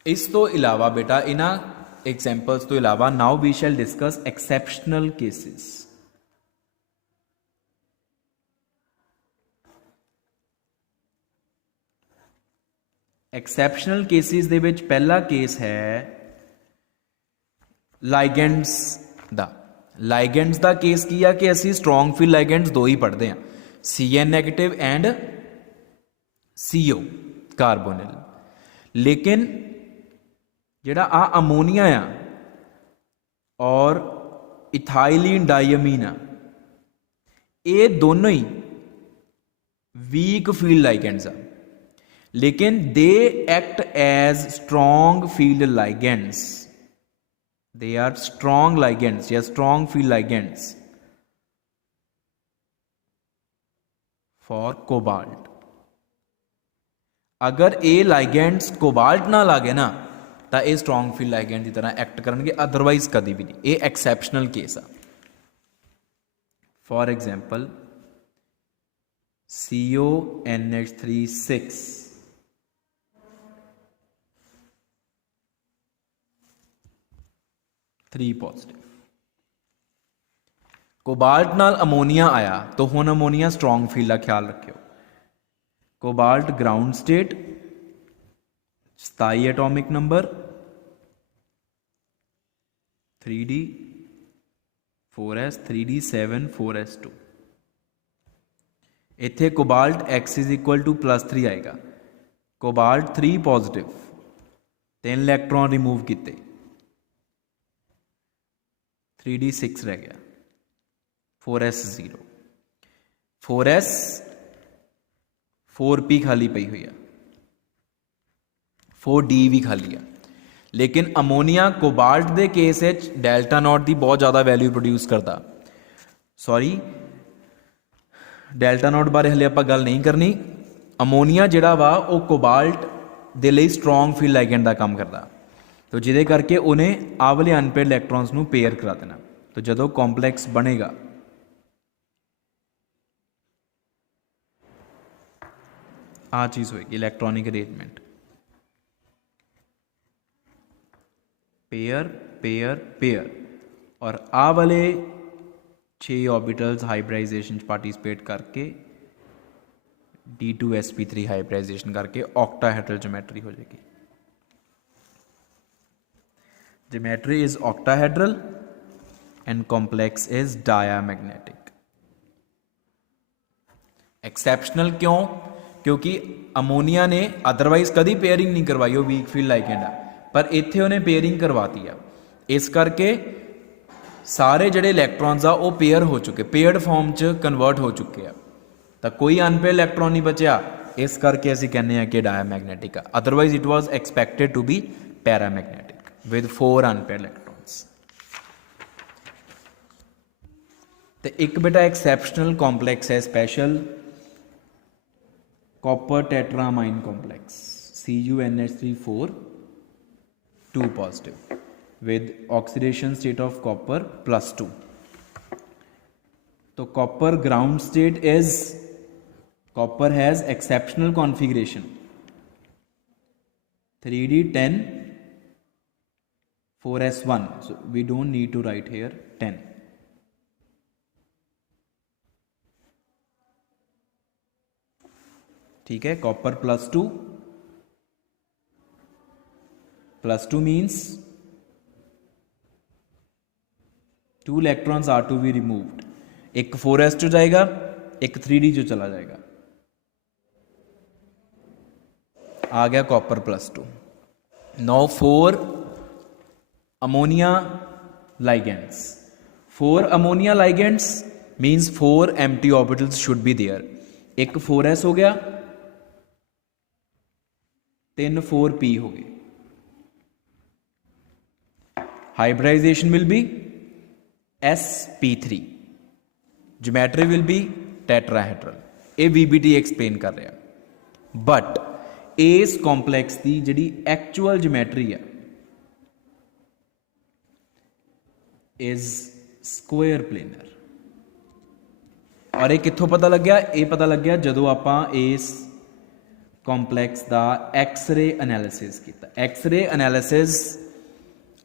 इस तो इलावा बेटा इन्हां एग्जाम्पल्स तो इलावा now we shall discuss exceptional cases. Exceptional cases दे विच पहला केस है ਲਾਈਗੈਂਡਸ ਦਾ ਕੇਸ ਕੀ ਆ ਕਿ ਅਸੀਂ ਸਟਰੋਂਗ ਫੀਲ ਲਾਈਗੈਂਡਸ ਦੋ ਹੀ ਪੜ੍ਹਦੇ ਹਾਂ, CN ਨੈਗੇਟਿਵ ਐਂਡ CO ਕਾਰਬੋਨਿਲ। ਲੇਕਿਨ ਜਿਹੜਾ ਆ ਅਮੋਨੀਆ ਆ ਔਰ ਇਥਾਈਲੀਨ ਡਾਈਅਮੀਨ ਆ, ਇਹ ਦੋਨੋਂ ਹੀ ਵੀਕ ਫੀਲਡ ਲਾਈਗੈਂਡਸ ਆ, लेकिन they act as strong field ligands. They are strong ligands, yeah, strong field ligands for cobalt. अगर ये ligands cobalt ना लागे ना तो ये strong field ligand की तरह act करेंगे, अदरवाइज कभी भी नहीं। ये exceptional case आ। For example, CONH3 6 3 पॉजिटिव। कोबाल्ट नाल अमोनीया आया तो हुण अमोनीया स्ट्रोंग फील्ड का ख्याल रखियो। Cobalt ground state 27 atomic number 3D 4s 3D7 4s2। इत्थे cobalt x is equal to +3 आएगा। कोबाल्ट 3 पॉजिटिव, 3 इलैक्ट्रॉन रिमूव किए, 3D6 रह गया, 4s0 4s 4p खाली पई हुई है, 4d भी खाली है। लेकिन अमोनीया कोबाल्ट के केस डेल्टा नॉट की बहुत ज़्यादा वैल्यू प्रोड्यूस करता। सॉरी, डेल्टा नॉट बारे हले आपां गल नहीं करनी। अमोनीया जिहड़ा वा वो कोबाल्ट दे लई स्ट्रोंग फील्ड लाइगेंड का काम करता, तो जिहदे करके उन्हें आ वाले अनपेयर इलैक्ट्रॉन्स नूं पेयर करा देना। तो जदों कॉम्पलैक्स बनेगा आ चीज़ होएगी electronic arrangement, pair pair pair, और आ वाले 6 ऑर्बिटल्स हाइब्रिडाइजेशन पार्टिसिपेट करके D2sp3 हाइब्रिडाइजेशन करके ऑक्टाहेड्रल ज्योमेट्री हो जाएगी। Geometry is octahedral and complex is diamagnetic. Exceptional क्यों? क्योंकि अमोनीया ने अदरवाइज कभी पेयरिंग नहीं करवाई, वो वीक फील्ड लाइगेंड है, पर इत्थे उन्हें पेयरिंग करवाती है। इस करके सारे जड़े इलैक्ट्रॉन्स आ वो पेयर हो चुके, पेयर्ड फॉर्म च कन्वर्ट हो चुके हैं, तो कोई अनपेयर इलैक्ट्रॉन नहीं बचा। इस करके असीं कहने हैं कि डायमैग्नेटिक है। Otherwise it was expected to be paramagnetic with 4 unpair electrons. तो एक बेटा एक्सैप्शनल कॉम्पलैक्स है special, copper tetraammine complex CuNH3 2 positive with oxidation state of copper +2. तो copper ground state is, copper has exceptional configuration 3D10 4s1, so we don't need to write here 10. ठीक है, copper +2 means 2 electrons are to be removed. एक 4s जो जाएगा, एक 3D जो चला जाएगा। आ गया copper +2। Now 4 ammonia ligands. 4 ammonia ligands means 4 empty orbitals should be there. एक 4s हो गया, 3 4p हो गए। Hybridisation will be sp3, geometry will be tetrahedral. ये VBT एक्सप्लेन कर रहा, बट इस कॉम्पलैक्स की जिहड़ी एक्चुअल ज्योमेट्री है इज स्क्वायर प्लेनर। और ये कित्थों पता लग गया? ये पता लग गया जदों आपां इस कॉम्पलैक्स का एक्सरे एनालिसिस किया। X-ray analysis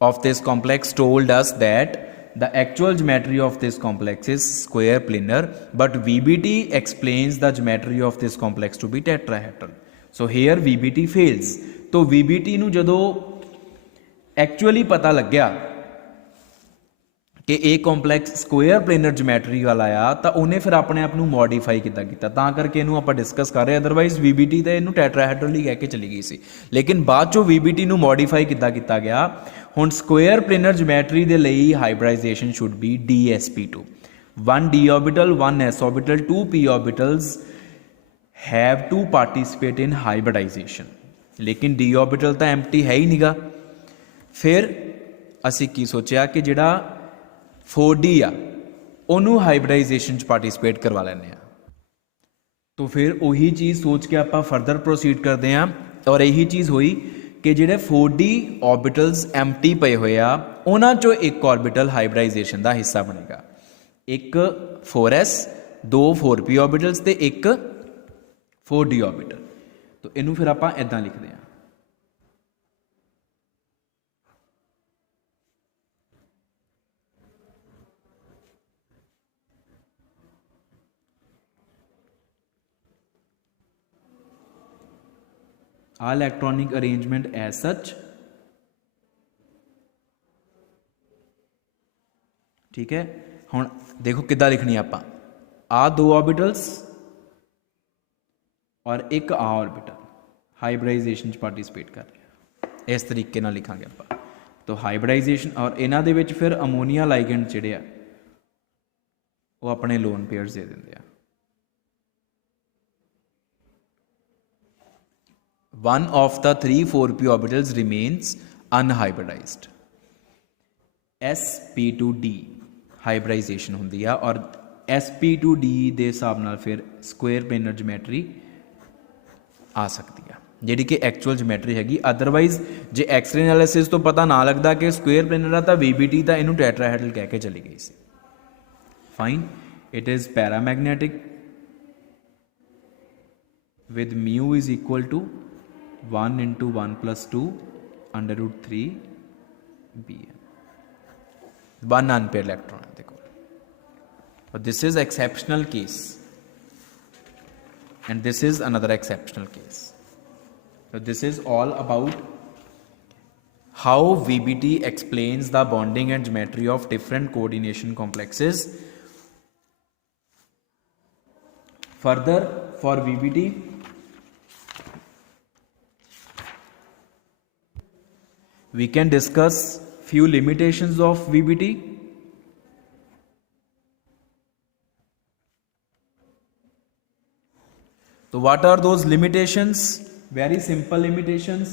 of this complex told us that the actual geometry of this complex is square planar, but VBT explains the geometry of this complex to be tetrahedral. So here VBT fails. तो VBT ਨੂੰ ਜਦੋਂ actually पता लग गया कि ਇਹ complex square planner geometry ਵਾਲਾ ਆ ਤਾਂ ਉਹਨੇ ਫਿਰ ਆਪਣੇ ਆਪ ਨੂੰ ਮੋਡੀਫਾਈ ਕਿੱਦਾਂ ਕੀਤਾ, ਤਾਂ ਕਰਕੇ ਇਹਨੂੰ ਆਪਾਂ ਡਿਸਕਸ ਕਰ ਰਹੇ। ਅਦਰਵਾਈਜ਼ VBT ਤਾਂ ਇਹਨੂੰ ਟੈਟਰਾਹੈਡਰਲ ਹੀ ਕਹਿ ਕੇ ਚਲੀ ਗਈ ਸੀ, ਲੇਕਿਨ ਬਾਅਦ ਚੋਂ VBT ਨੂੰ ਮੋਡੀਫਾਈ ਕਿੱਦਾਂ ਕੀਤਾ ਗਿਆ। ਹੁਣ ਸਕੁਅਰ ਪਲੇਨਰ ਜਿਓਮੈਟਰੀ ਦੇ ਲਈ hybridisation should be DsP2, 1 d orbital 1 s orbital 2 p orbitals have to participate in hybridization, लेकिन d orbital ਤਾਂ empty है ही नीगा। फिर ਅਸੀਂ ਕੀ ਸੋਚਿਆ ਕਿ ਜਿਹੜਾ 4D ਆ ਉਹਨੂੰ ਹਾਈਬ੍ਰਿਡਾਈਜੇਸ਼ਨ 'ਚ ਪਾਰਟੀਸਪੇਟ ਕਰਵਾ ਲੈਂਦੇ ਆ। तो फिर ਉਹੀ ਚੀਜ਼ ਸੋਚ ਕੇ ਆਪਾਂ ਫਰਦਰ ਪ੍ਰੋਸੀਡ ਕਰਦੇ ਹਾਂ ਔਰ ਇਹੀ ਚੀਜ਼ ਹੋਈ ਕਿ ਜਿਹੜੇ 4D ऑर्बिटल्स empty ਪਏ ਹੋਏ ਆ ਉਹਨਾਂ 'ਚੋਂ ਇੱਕ ऑर्बिटल ਹਾਈਬ੍ਰਿਡਾਈਜੇਸ਼ਨ ਦਾ ਹਿੱਸਾ ਬਣੇਗਾ। ਇੱਕ 4s 2 4p ऑर्बिटल्स ਤੇ ਇੱਕ 4D ऑर्बिटल। तो ਇਹਨੂੰ ਫਿਰ ਆਪਾਂ ਇਦਾਂ ਲਿਖਦੇ ਹਾਂ, ਆ ਇਲੈਕਟ੍ਰੋਨਿਕ ਅਰੇਂਜਮੈਂਟ ਐਜ਼ ਸੱਚ, ਠੀਕ ਹੈ। ਹੁਣ ਦੇਖੋ ਕਿੱਦਾਂ ਲਿਖਣੀ ਆਪਾਂ, ਆ 2 ऑर्बिटल्स और एक आ ऑर्बिटल हाइब्रिडाइजेशन च पार्टिसिपेट कर रहे हैं, इस तरीके ਨਾਲ ਲਿਖਾਂਗੇ ਆਪਾਂ। तो हाइब्रिडाइजेशन और ਇਹਨਾਂ ਦੇ ਵਿੱਚ ਫਿਰ ਅਮੋਨੀਆ ਲਾਈਗੈਂਡ ਜਿਹੜੇ ਆ ਉਹ ਆਪਣੇ ਲੋਨ ਪੇਅਰਸ ਦੇ ਦਿੰਦੇ ਆ। One of the 3 4p orbitals remains unhybridized, sp2d hybridisation ਹੁੰਦੀ ਆ ਔਰ sp2d ਦੇ ਹਿਸਾਬ ਨਾਲ ਫਿਰ ਸਕੁਅਰ ਪਲੇਨਰ ਜਿਓਮੈਟਰੀ ਆ ਸਕਦੀ ਆ ਜਿਹੜੀ ਕਿ ਐਕਚੁਅਲ ਜਿਓਮੈਟਰੀ ਹੈਗੀ। ਅਦਰਵਾਈਜ਼ ਜੇ ਐਕਸਰੇ ਐਨਾਲਿਸਿਸ ਤੋਂ ਪਤਾ ਨਾ ਲੱਗਦਾ ਕਿ ਸਕੁਅਰ ਪਲੇਨਰ ਆ ਤਾਂ VBT ਤਾਂ ਇਹਨੂੰ ਟੈਟਰਾਹੈਡਰਲ ਕਹਿ ਕੇ ਚਲੀ ਗਈ ਸੀ। Fine, it is paramagnetic with mu is equal to 1 into 1 plus 2 under root 3 bn, 1 unpaired electron है देखो। But this is exceptional case and this is another exceptional case। So this is all about how VBT explains the bonding and geometry of different coordination complexes। Further, for VBT we can discuss few limitations of VBT। So what are those limitations? Very simple limitations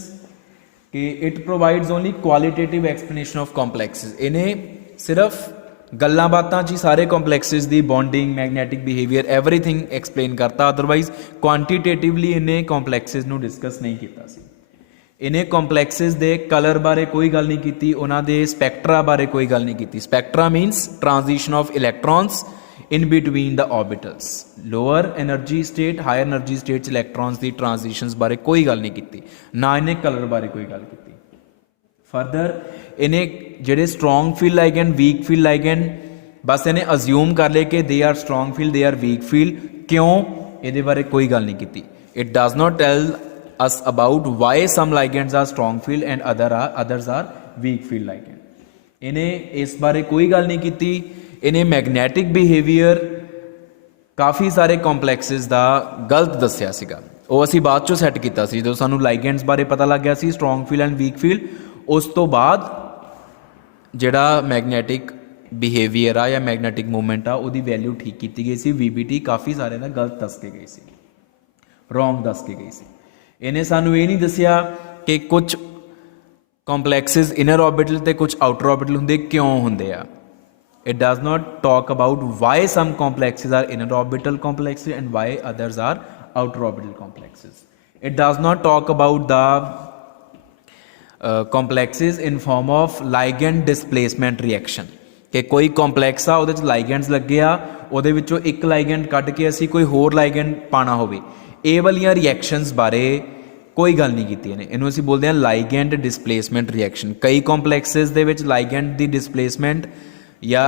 कि it provides only qualitative explanation of complexes। इन्हें सिर्फ ਗੱਲਾਂ ਬਾਤਾਂ 'ਚ ਹੀ ਸਾਰੇ ਕੰਪਲੈਕਸਿਸ ਦੀ bonding, magnetic behaviour, everything explain ਕਰਤਾ। Otherwise ਕੁਆਂਟੀਟੇਟਿਵਲੀ ਇਹਨੇ ਕੰਪਲੈਕਸਿਸ ਨੂੰ ਡਿਸਕਸ ਨਹੀਂ ਕੀਤਾ ਸੀ। ਇਹਨੇ ਕੰਪਲੈਕਸਿਸ ਦੇ ਕਲਰ ਬਾਰੇ ਕੋਈ ਗੱਲ ਨਹੀਂ ਕੀਤੀ, ਉਹਨਾਂ ਦੇ ਸਪੈਕਟਰਾ ਬਾਰੇ ਕੋਈ ਗੱਲ ਨਹੀਂ ਕੀਤੀ। Spectra means transition of electrons in between the orbitals, lower energy state higher energy state electrons the transitions ਬਾਰੇ ਕੋਈ ਗੱਲ ਨਹੀਂ ਕੀਤੀ, ਨਾ ਇਹਨੇ ਕਲਰ ਬਾਰੇ ਕੋਈ ਗੱਲ ਕੀਤੀ। ਫਰਦਰ ਇਹਨੇ ਜਿਹੜੇ strong field ligand, weak field ligand, ਬਸ ਇਹਨੇ ਅਜ਼ਿਊਮ ਕਰ ਲਏ ਕਿ they are strong field, they are weak field, ਕਿਉਂ ਇਹਦੇ ਬਾਰੇ ਕੋਈ ਗੱਲ ਨਹੀਂ ਕੀਤੀ। It does not tell us about why some ligands are strong field and others are weak field ligand। ਇਹਨੇ ਇਸ ਬਾਰੇ ਕੋਈ ਗੱਲ ਨਹੀਂ ਕੀਤੀ। ਇਹਨੇ ਮੈਗਨੈਟਿਕ ਬਿਹੇਵੀਅਰ ਕਾਫੀ ਸਾਰੇ ਕੰਪਲੈਕਸਿਸ ਦਾ ਗਲਤ ਦੱਸਿਆ ਸੀਗਾ, ਉਹ ਅਸੀਂ ਬਾਅਦ ਚੋਂ ਸੈੱਟ ਕੀਤਾ ਸੀ ਜਦੋਂ ਸਾਨੂੰ ਲਾਈਗੈਂਡਸ ਬਾਰੇ ਪਤਾ ਲੱਗ ਗਿਆ ਸੀ, strong field and weak field. ਉਸ ਤੋਂ ਬਾਅਦ ਜਿਹੜਾ ਮੈਗਨੈਟਿਕ ਬਿਹੇਵੀਅਰ ਆ ਜਾਂ ਮੈਗਨੈਟਿਕ ਮੂਵਮੈਂਟ ਆ ਉਹਦੀ ਵੈਲਿਊ ਠੀਕ ਕੀਤੀ ਗਈ ਸੀ। VBT ਕਾਫੀ ਸਾਰੇ ਦਾ ਗਲਤ ਦੱਸ ਕੇ ਗਈ ਸੀ, ਰੋਂਗ ਦੱਸ ਕੇ ਗਈ ਸੀ। ਇਹਨੇ ਸਾਨੂੰ ਇਹ ਨਹੀਂ ਦੱਸਿਆ ਕਿ ਕੁਝ ਕੰਪਲੈਕਸਿਸ ਇਨਰ ਆਰਬਿਟਲ ਤੇ ਕੁਝ ਆਊਟਰ ਆਰਬਿਟਲ ਹੁੰਦੇ, ਕਿਉਂ ਹੁੰਦੇ ਆ। It does not talk about why some complexes are inner orbital complexes and why others are outer orbital complexes। It does not talk about the complexes in form of ligand displacement reaction कि कोई complex आ ਉਹਦੇ 'ਚ ligands ਲੱਗੇ ਆ, ਉਹਦੇ ਵਿੱਚੋਂ ਇੱਕ ligand ਕੱਢ ਕੇ ਅਸੀਂ ਕੋਈ ਹੋਰ ligand ਪਾਣਾ ਹੋਵੇ, ਇਹ ਵਾਲੀਆਂ ਰਿਐਕਸ਼ਨਸ ਬਾਰੇ ਕੋਈ ਗੱਲ ਨਹੀਂ ਕੀਤੀ ਇਹਨੇ। ਇਹਨੂੰ ਅਸੀਂ ਬੋਲਦੇ ਹਾਂ ligand displacement reaction। ਕਈ ਕੰਪਲੈਕਸਿਸ ਦੇ ਵਿੱਚ ligand ਦੀ displacement या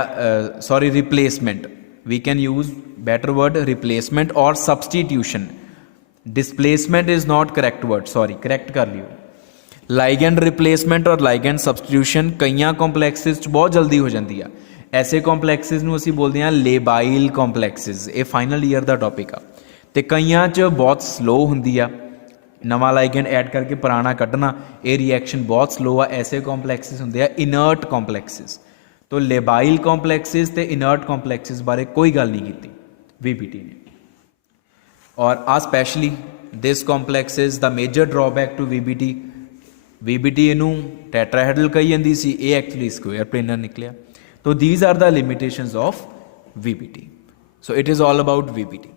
sorry replacement, we can use better word replacement और substitution. Displacement is not correct word, sorry correct कर लियो। लाइगैंड रिप्लेसमेंट और लाइगैंड सब्सटीट्यूशन कई कॉम्पलैक्सिस बहुत जल्दी हो जाती है। ਐਸੇ ਕੰਪਲੈਕਸਿਸ ਨੂੰ ਅਸੀਂ ਬੋਲਦੇ ਹਾਂ ਲੇਬਾਈਲ ਕੰਪਲੈਕਸਿਸ। ਇਹ ਫਾਈਨਲ ਈਅਰ ਦਾ ਟੌਪਿਕ ਆ ਤੇ ਕਈਆਂ 'ਚ ਬਹੁਤ ਸਲੋ ਹੁੰਦੀ ਆ, ਨਵਾਂ ਲਾਈਗੈਂਡ ਐਡ ਕਰਕੇ ਪੁਰਾਣਾ ਕੱਢਣਾ, ਇਹ ਰਿਐਕਸ਼ਨ ਬਹੁਤ ਸਲੋ ਆ। ਐਸੇ ਕੰਪਲੈਕਸਿਸ ਹੁੰਦੇ ਆ ਇਨਰਟ ਕੰਪਲੈਕਸਿਸ। ਤੋ ਲੇਬਾਈਲ ਕੰਪਲੈਕਸਿਸ ਤੇ ਇਨਰਟ ਕੰਪਲੈਕਸਿਸ ਬਾਰੇ ਕੋਈ ਗੱਲ ਨਹੀਂ ਕੀਤੀ VBT ਨੇ। ਔਰ ਆ ਸਪੈਸ਼ਲੀ ਦਿਸ ਕੰਪਲੈਕਸਿਸ ਦਾ ਮੇਜਰ ਡਰਾਬੈਕ ਟੂ VBT ਇਹਨੂੰ ਟੈਟਰਾਹੈਡਰਲ ਕਹੀ ਜਾਂਦੀ ਸੀ, ਇਹ ਐਕਚੁਅਲੀ ਸਕੁਅਰ ਪਲੇਨਰ ਨਿਕਲਿਆ। ਤੋ these are the limitations of VBT। So it is all about VBT।